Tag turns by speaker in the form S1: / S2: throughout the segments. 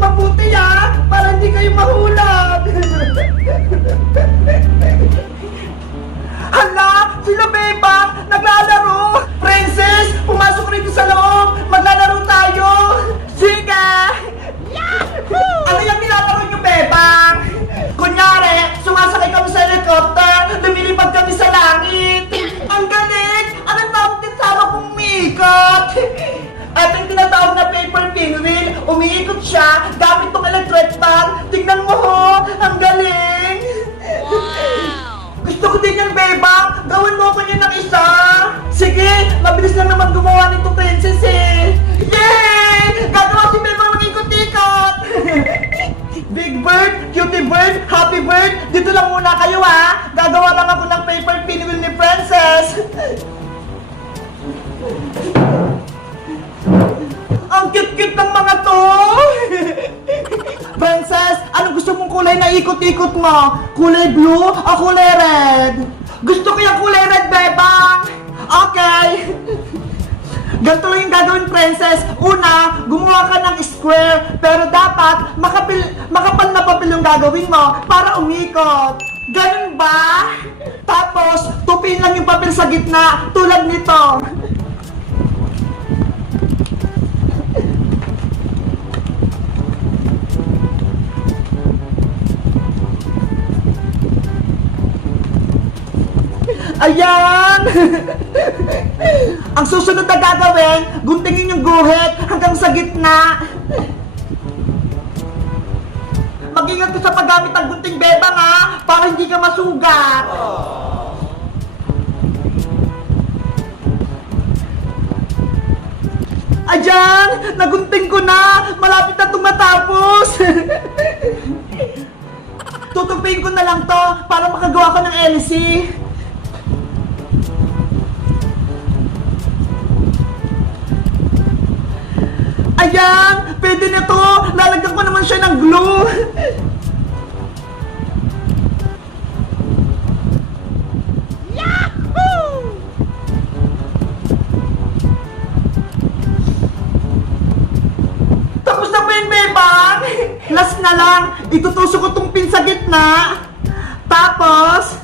S1: Mabuti yan! Para hindi kayo mahulog! Sige, mabilis lang naman gumawa nito, princess eh. Yay! Gagawa si Bebang ng ikot-ikot! Big Bird, Cutie Bird, Happy Bird, dito lang muna kayo ha. Gagawa lang ako ng paper pinwheel ni Princess. Ang cute-cute ng mga to! Princess, anong gusto mong kulay na ikot-ikot mo? Kulay blue o kulay red? Gusto ko yung kulay red, bebang! Okay! Ganito lang yung gagawin, princess. Una, gumawa ka ng square, pero dapat makapil, makapal na papel yung gagawin mo para umikot. Ganun ba? Tapos, tupin lang yung papel sa gitna, tulad nito. Ayan! Ang susunod na gagawin, guntingin yung guhit hanggang sa gitna. Mag-ingat ka sa paggamit ng gunting bebang ha, para hindi ka masugat. Ayan! Nagunting ko na! Malapit na tumatapos! Tutupin ko na lang to para makagawa ko ng LC. Pwede na to! Lalagyan ko naman siya ng glue! Tapos na po yun, bebang! Last na lang! Itutusok ko tong pin sa gitna. Tapos,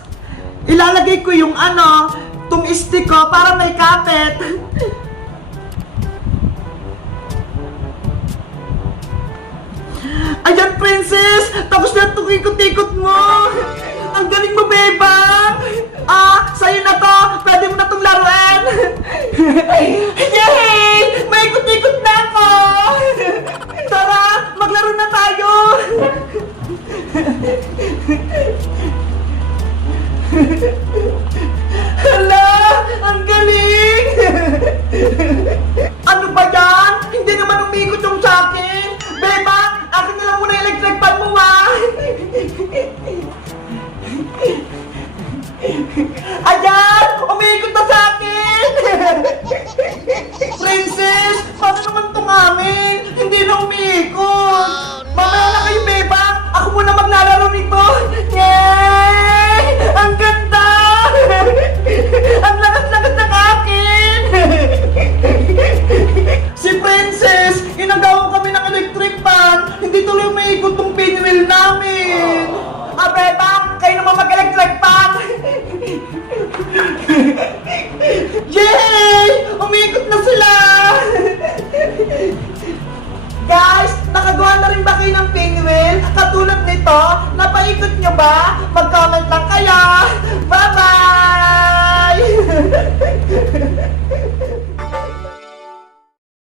S1: ilalagay ko yung ano, tong stick ko para may kapit. Ayan, princess! Tapos na itong ikot-ikot mo! Ang galing mo, bebang! Ah, sa'yo na to! Pwede mo na itong laruan! Ng pinwheel? Katulad nito, napaikot nyo ba? Kayo!